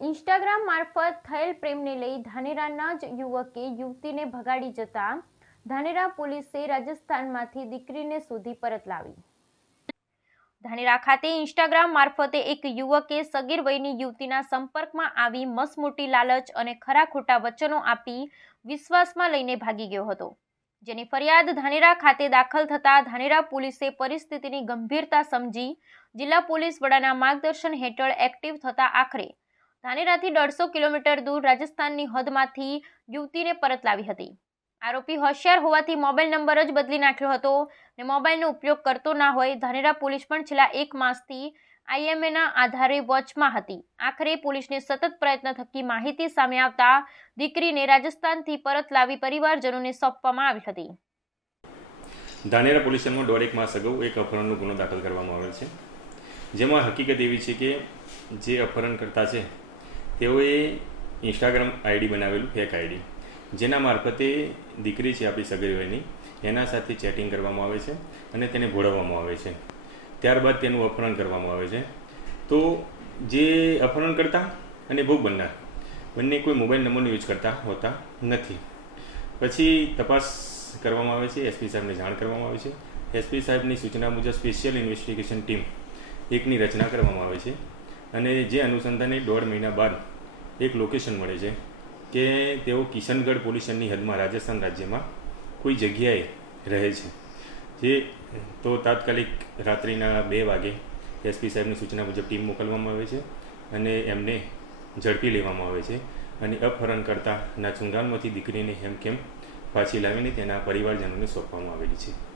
Instagram મારફત થયેલ પ્રેમને લઈ ધાનેરાના જ યુવકે યુવતીને ભગાડી જતા ધાનેરા પોલીસે રાજસ્થાનમાંથી દીકરીને શોધી પરત લાવી. ધાનેરા ખાતે ઇન્સ્ટાગ્રામ મારફતે એક યુવકે સગીર વયની યુવતીના સંપર્કમાં આવી મસમોટી લાલચ અને ખરા ખોટા વચનો આપી વિશ્વાસમાં લઈને ભાગી ગયો હતો. જેની ફરિયાદ ધાનેરા ખાતે દાખલ થતાં ધાનેરા પોલીસે પરિસ્થિતિની ગંભીરતા સમજી જિલ્લા પોલીસ વડાના માર્ગદર્શન હેઠળ એક્ટિવ થતા આખરે ધાનેરાથી દોઢસો કિલોમીટર દૂર રાજસ્થાનની હદમાંથી યુવતીને પરત લાવી હતી. આરોપી હોશિયાર હોવાથી મોબાઈલ નંબર જ બદલી નાખ્યો હતો ને મોબાઈલનો ઉપયોગ કરતો ના હોય ધાનેરા પોલીસ પણ છેલ્લા એક માસથી આઈએમએના આધારે વોચમાં હતી. આખરે પોલીસને સતત પ્રયત્ન થકી માહિતી સામે આવતા દીકરીને રાજસ્થાનથી પરત લાવી પરિવારજનોને સોંપવામાં આવી હતી. ધાનેરા પોલીસ સ્ટેશનમાં દોઢ એક માસ અગાઉ એક અપહરણનો ગુનો દાખલ કરવામાં આવેલ છે. જેમાં હકીકત એવી છે કે જે અપહરણકર્તા છે તેઓએ ઇન્સ્ટાગ્રામ આઈડી બનાવેલું ફેક આઈડી જેના મારફતે દીકરી છે આપણી સગરી વયની એના સાથે ચેટિંગ કરવામાં આવે છે અને તેને ભોળવવામાં આવે છે. ત્યારબાદ તેનું અપહરણ કરવામાં આવે છે. તો જે અપહરણ કરતા અને ભોગ બનનાર, બંને કોઈ મોબાઈલ નંબરનો યુઝ કરતા હોતા નથી. પછી તપાસ કરવામાં આવે છે એસપી સાહેબને જાણ કરવામાં આવે છે. એસપી સાહેબની સૂચના મુજબ સ્પેશિયલ ઇન્વેસ્ટિગેશન ટીમ એકની રચના કરવામાં આવે છે. અને જે અનુસંધાને દોઢ મહિના બાદ એક લોકેશન મળે છે કે તેઓ કિશનગઢ પોલ્યુશનની હદમાં રાજસ્થાન રાજ્યમાં કોઈ જગ્યાએ રહે છે. જે તો તાત્કાલિક રાત્રિના બે વાગે એસપી સાહેબની સૂચના મુજબ ટીમ મોકલવામાં આવે છે અને એમને ઝડપી લેવામાં આવે છે અને અપહરણ કરતાના ચુંગાલમાંથી દીકરીને હેમખેમ પાછી લાવીને તેના પરિવારજનોને સોંપવામાં આવેલી છે.